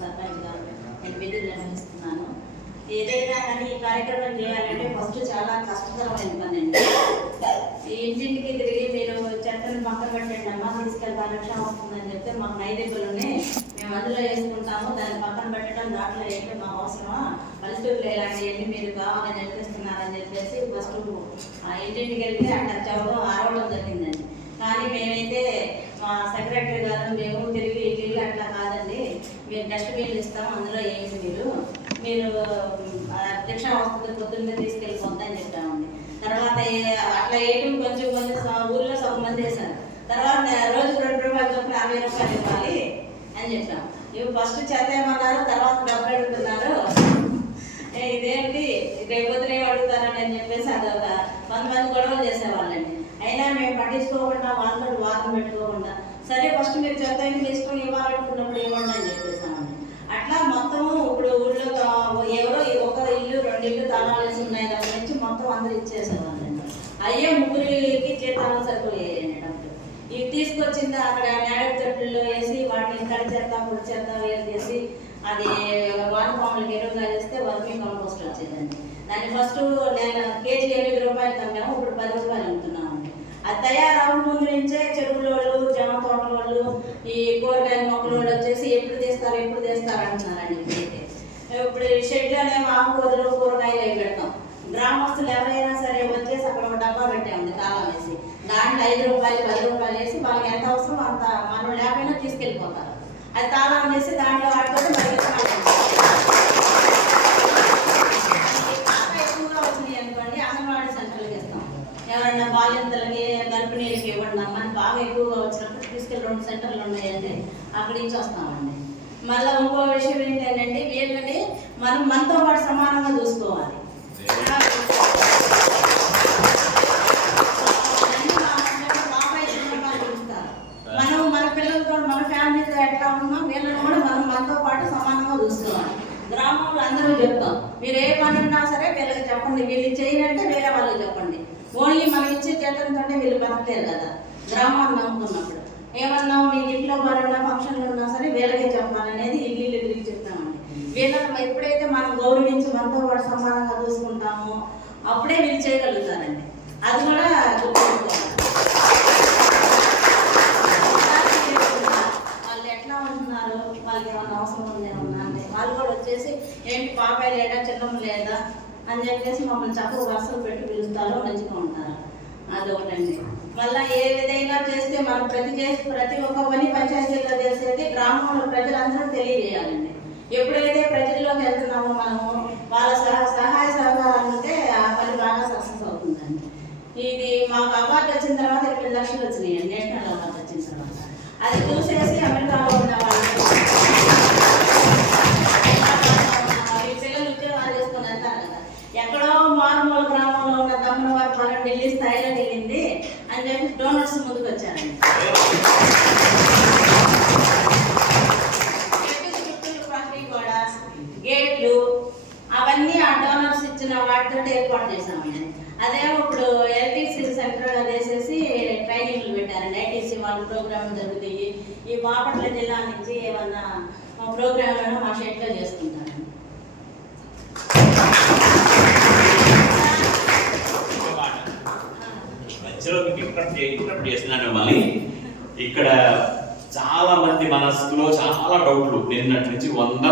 సర్పంచ్గా నేను విధులు నిర్వహిస్తున్నాను. ఏదైనా కానీ ఈ కార్యక్రమం చేయాలంటే ఫస్ట్ చాలా కష్టతరమైన పని అండి. ఇంటింటికి తిరిగి మీరు చెత్తను పక్కన పెట్టండి అమ్మ, తీసుకెళ్ళి పరిరక్షణ వస్తుందని చెప్తే మాకు నైదెబ్బలునే మేము అందులో వేసుకుంటాము, దాన్ని పక్కన పెట్టడం దాంట్లో ఏంటి మా అవసరమా, పల్లెటూరులో ఇలాంటివన్నీ మీరు కావాలని నేర్పిస్తున్నారని చెప్పేసి ఫస్ట్ ఇంటింటికి వెళ్తే అట్లా చెప్పడం ఆరవడం జరిగిందండి. కానీ మేమైతే మా సెక్రటరీ గారు మేము తిరిగి ఇల్లు అట్లా కాదండి, మీరు డస్ట్బిన్లు ఇస్తాము, అందులో ఏంటి మీరు అధ్యక్ష వస్తుంది పొద్దున్నే తీసుకెళ్ళిపోద్దని చెప్పామండి. తర్వాత అట్లా వేయటం కొంచెం ఊళ్ళో సగం మంది వేశారు. తర్వాత రోజుకు 2 రూపాయలు చొప్పున 60 రూపాయలు ఇవ్వాలి అని చెప్పాం. ఇవి ఫస్ట్ చేద్దామన్నారు, తర్వాత డబ్బులు అడుగుతున్నారు, ఇదేంటి రేపొద్దునే అడుగుతారని అని చెప్పేసి అదొక కొంతమంది గొడవలు చేసేవాళ్ళండి. అయినా మేము పట్టించుకోకుండా వాళ్ళతో వాదన పెట్టుకోకుండా సరే ఫస్ట్ మీరు చెత్త తీసుకొని ఇవ్వాలనుకున్నప్పుడు ఇవ్వండి అని చెప్పేసామండి. అట్లా మొత్తము ఇప్పుడు ఊళ్ళో ఎవరో ఒక ఇల్లు 2 ఇల్లు తాళాలు వేసి ఉన్నాయి దాని నుంచి మొత్తం అందరూ ఇచ్చేసేవాళ్ళండి. అయ్యే 3కి జీతాలు సరిపోయాయండి డబ్బులు. ఇవి తీసుకొచ్చింది అక్కడ మేడ తొట్టుల్లో వేసి వాటిని ఇక్కడ చెత్త పొడి చెత్త వేరు చేసి అది వానపాములకి ఎరువుగా చేస్తే వర్మీ కంపోస్ట్ వచ్చేదండి. దాన్ని ఫస్ట్ నేను కేజీ 8 రూపాయలు తగ్గాము, ఇప్పుడు 10 రూపాయలు అమ్ముతున్నామండి. అది తయారవ ముందు నుంచే చెరువులోళ్ళు, జమ తోటలోళ్ళు, ఈ కూరగాయల మొక్కలు వచ్చేసి ఎప్పుడు తీస్తారు అంటున్నారండి. ఇప్పుడు షెడ్లోనే ఆకుకూరలు కూరగాయలు అవి పెడతాం. గ్రామస్తులు ఎవరైనా సరే వచ్చేసి అక్కడ ఒక డబ్బా పెట్టామండి తాళం వేసి, దాంట్లో 5 రూపాయలు 10 రూపాయలు వేసి వాళ్ళకి ఎంత అవసరం అంత మనం లేకపోయినా తీసుకెళ్ళిపోతారు. అది తాళం చేసి దాంట్లో వాటితో ఎక్కువగా వచ్చినాయి అనుకోండి అంగన్వాడీ సెంటర్లకు ఇస్తాం. ఎవరన్నా బాలింతలకి గర్భిణీలకి ఇవ్వండి అమ్మని బాగా ఎక్కువగా వచ్చినప్పుడు తీసుకెళ్ళి 2 సెంటర్లు ఉన్నాయండి, అక్కడి నుంచి వస్తామండి. మళ్ళీ ఇంకో విషయం ఏంటంటే వీళ్ళని మనం మనతో పాటు సమానంగా చూసుకోవాలి. మనం మన పిల్లలతో మన ఫ్యామిలీతో ఎట్లా ఉన్నాం వీళ్ళని కూడా మనం మనతో పాటు సమానంగా చూసుకోవాలి. గ్రామంలో అందరూ చెప్తాం, మీరు ఏ పని ఉన్నా సరే వీళ్ళకి చెప్పండి, వీళ్ళు చేయనంటే వేరే వాళ్ళకి చెప్పండి. ఓన్లీ మనం ఇచ్చే చేతంతో వీళ్ళు బతకలేరు కదా. గ్రామాన్ని నమ్ముకున్నప్పుడు ఏమన్నా మీ ఇంట్లో పనున్నా ఫంక్షన్లు ఉన్నా సరే వీళ్ళకే చెప్పాలనేది ఇల్లు తిరిగి చెప్తామండి. వీళ్ళని ఎప్పుడైతే మనం గౌరవించి మనతో పాటు సమానంగా చూసుకుంటామో అప్పుడే వీళ్ళు చేయగలుగుతారండి. అది కూడా గుర్తుపెట్టుకోవాలి. వాళ్ళు ఎట్లా ఉంటున్నారు, వాళ్ళకి ఏమన్నా అవసరం ఉంది ఏమన్నా అంటే వాళ్ళు కూడా వచ్చేసి ఏంటి పాపాయి లేదా చిన్నమ్మ లేదా అని చెప్పేసి మమ్మల్ని చక్కగా వరుసలు పెట్టి పిలుస్తారు, మంచిగా ఉంటారు. అదొకటండి. మళ్ళీ ఏదైనా చేస్తే మనం ప్రతి ఒక్క పని పంచాయతీలో చేసేది గ్రామంలో ప్రజలందరూ తెలియజేయాలండి. ఎప్పుడైతే ప్రజల్లోకి వెళ్తున్నామో మనము వాళ్ళ సహాయ సహకారాలు ఉంటే ఆ పని బాగా సక్సెస్ అవుతుందండి. ఇది మాకు అవార్డు వచ్చిన తర్వాత 8 లక్షలు వచ్చినాయండి, నేషనల్ అవార్డు వచ్చిన తర్వాత. అది చూసేసి అమెరికాలో ఉన్న వాళ్ళు ఈ పిల్లలు ఉద్యోగాలు చేసుకుని వెళ్తారు కదా, ఎక్కడో మారుమూల గ్రామంలో ఉన్న తమ్ముల వారి పొలం ఢిల్లీ స్థాయిలో వెళ్ళింది అని చెప్పి డోనర్స్ ముందుకు వచ్చారండి. గేట్లు అవన్నీ ఆ డోనర్స్ ఇచ్చిన వాటితో ఏర్పాటు చేసామండి. అదే ఇప్పుడు ఎల్టీసీ సెంటర్గా చేసేసి ట్రైనింగ్లు పెట్టారండి. ఐటీసీ వాళ్ళు ప్రోగ్రామ్ జరుగుతాయి. ఈ బాపట్ల జిల్లా నుంచి ఏమన్నా ప్రోగ్రాంలను మా షెడ్లో చేసుకుంటారండి. చేస్తున్నాను మళ్ళీ ఇక్కడ చాలా మంది మనసులో చాలా డౌట్లు నిన్నటి నుంచి 100